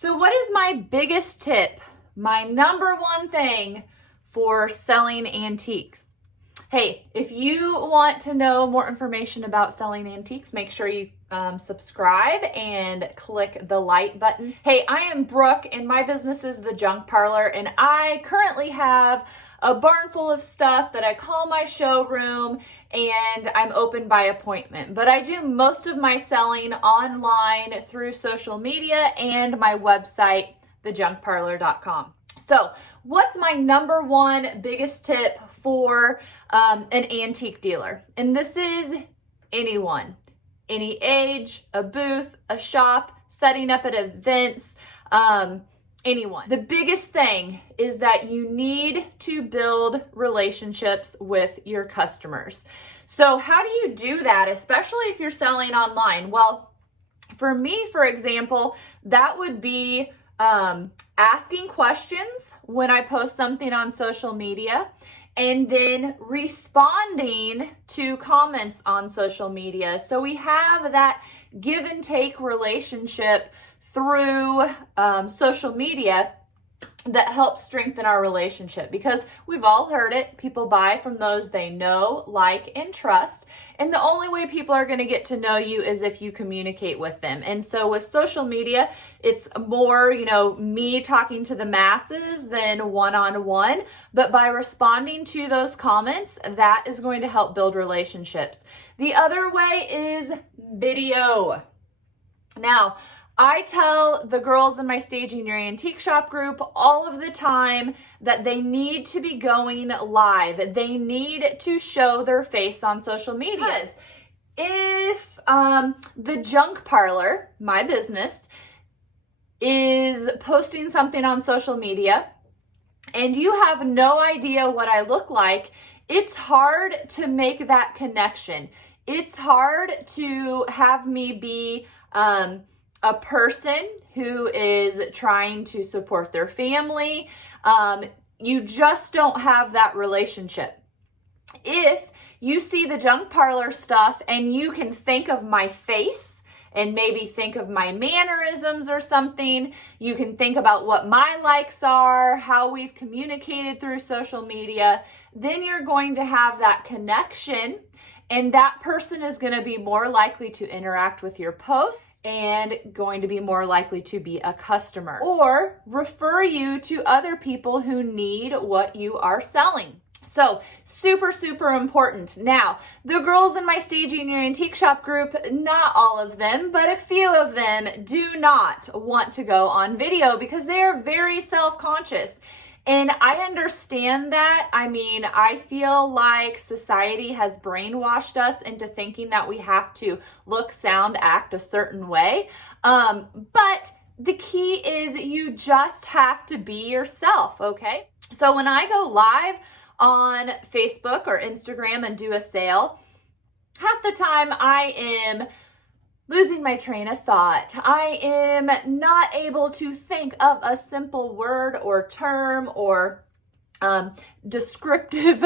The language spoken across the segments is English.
So what is my biggest tip, my number one thing for selling antiques? Hey, if you want to know more information about selling antiques, make sure you subscribe and click the like button. Hey, I am Brooke and my business is the Junk Parlor, and I currently have a barn full of stuff that I call my showroom, and I'm open by appointment. But I do most of my selling online through social media and my website, thejunkparlor.com. So what's my number one biggest tip for an antique dealer? And this is anyone, any age, a booth, a shop, setting up at events, anyone. The biggest thing is that you need to build relationships with your customers. So how do you do that, especially if you're selling online? Well, for me, for example, that would be asking questions when I post something on social media, and then responding to comments on social media. So we have that give and take relationship through social media that helps strengthen our relationship, because we've all heard it. People buy from those they know, like, and trust. And the only way people are going to get to know you is if you communicate with them. And so with social media, it's more, me talking to the masses than one-on-one. But by responding to those comments, that is going to help build relationships. The other way is video. Now, I tell the girls in my Staging Your Antique Shop group all of the time that they need to be going live. They need to show their face on social media. If the Junk Parlor, my business, is posting something on social media and you have no idea what I look like, it's hard to make that connection. It's hard to have me be a person who is trying to support their family. You just don't have that relationship. If you see the Junk Parlor stuff and you can think of my face and maybe think of my mannerisms or something, you can think about what my likes are, how we've communicated through social media, then you're going to have that connection. And that person is going to be more likely to interact with your posts and going to be more likely to be a customer or refer you to other people who need what you are selling. So super, super important. Now, the girls in my Staging Your Antique Shop group, not all of them, but a few of them do not want to go on video because they are very self-conscious. And I understand that. I mean, I feel like society has brainwashed us into thinking that we have to look, sound, act a certain way. But the key is you just have to be yourself, okay? So when I go live on Facebook or Instagram and do a sale, half the time I am losing my train of thought. I am not able to think of a simple word or term or descriptive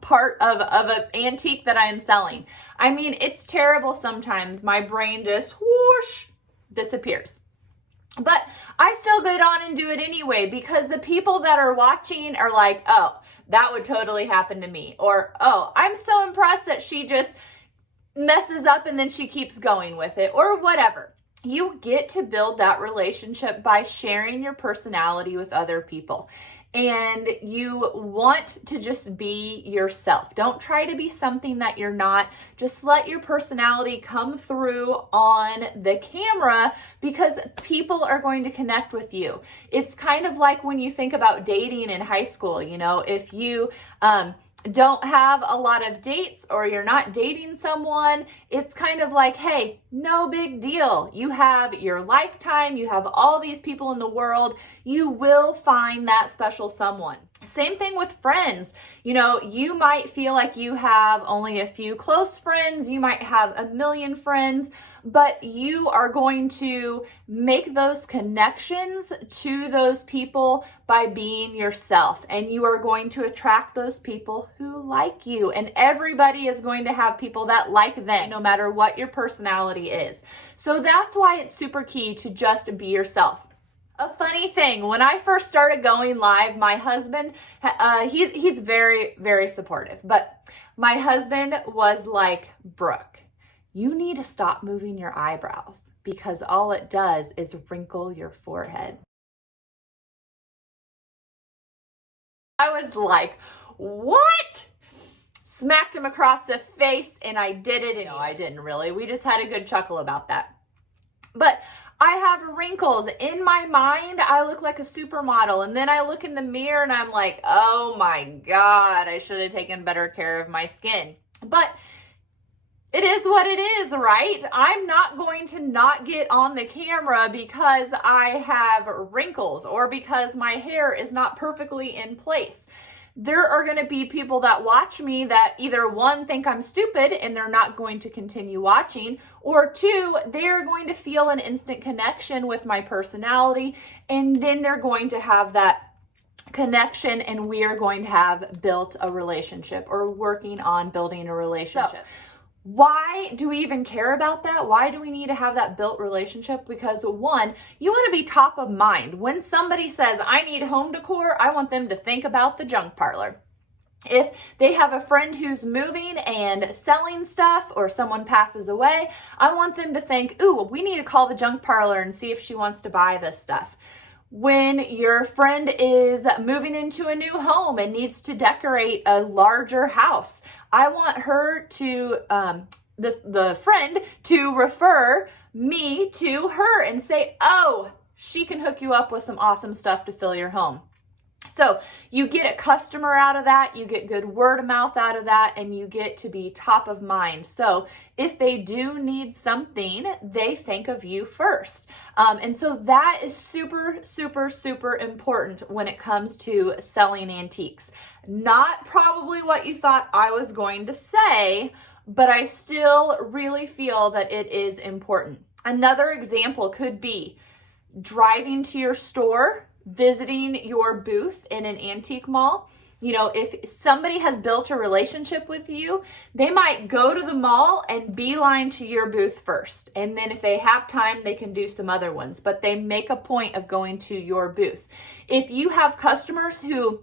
part of an antique that I am selling. I mean, it's terrible sometimes. My brain just whoosh, disappears. But I still get on and do it anyway, because the people that are watching are like, oh, that would totally happen to me. Or, oh, I'm so impressed that she just messes up and then she keeps going with it, or whatever. You get to build that relationship by sharing your personality with other people. And you want to just be yourself. Don't try to be something that you're not. Just let your personality come through on the camera, because people are going to connect with you. It's kind of like when you think about dating in high school. If you don't have a lot of dates or you're not dating someone, it's kind of like, hey, no big deal. You have your lifetime, you have all these people in the world, you will find that special someone. Same thing with friends. You might feel like you have only a few close friends, you might have a million friends, but you are going to make those connections to those people by being yourself, and you are going to attract those people who like you, and everybody is going to have people that like them, no matter what your personality is. So that's why it's super key to just be yourself. A funny thing, when I first started going live, my husband, he's very, very supportive, but my husband was like, Brooke, you need to stop moving your eyebrows because all it does is wrinkle your forehead. I was like, what? Smacked him across the face, and I did it. And no, I didn't really. We just had a good chuckle about that. But I have wrinkles. In my mind, I look like a supermodel. And then I look in the mirror and I'm like, oh my God, I should have taken better care of my skin. But it is what it is, right? I'm not going to not get on the camera because I have wrinkles or because my hair is not perfectly in place. There are going to be people that watch me that either one, think I'm stupid and they're not going to continue watching, or two, they're going to feel an instant connection with my personality, and then they're going to have that connection and we are going to have built a relationship or working on building a relationship. So, why do we even care about that? Why do we need to have that built relationship? Because one, you want to be top of mind. When somebody says, I need home decor, I want them to think about the Junk Parlor. If they have a friend who's moving and selling stuff or someone passes away, I want them to think, ooh, we need to call the Junk Parlor and see if she wants to buy this stuff. When your friend is moving into a new home and needs to decorate a larger house, I want her to, the friend to refer me to her and say, oh, she can hook you up with some awesome stuff to fill your home. So you get a customer out of that, you get good word of mouth out of that, and you get to be top of mind. So if they do need something, they think of you first. And so that is super, super, super important when it comes to selling antiques. Not probably what you thought I was going to say, but I still really feel that it is important. Another example could be driving to your store, visiting your booth in an antique mall. You know, if somebody has built a relationship with you, they might go to the mall and beeline to your booth first. And then if they have time, they can do some other ones, but they make a point of going to your booth. If you have customers who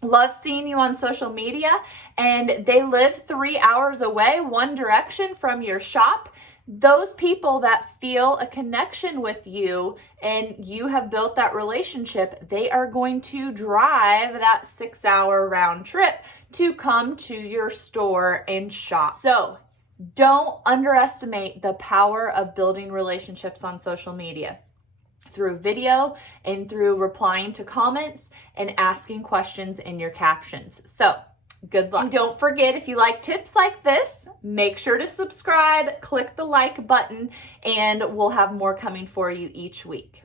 love seeing you on social media and they live 3 hours away, one direction from your shop, those people that feel a connection with you and you have built that relationship, they are going to drive that 6-hour round trip to come to your store and shop. So don't underestimate the power of building relationships on social media through video and through replying to comments and asking questions in your captions. So good luck. And don't forget, if you like tips like this, make sure to subscribe, click the like button, and we'll have more coming for you each week.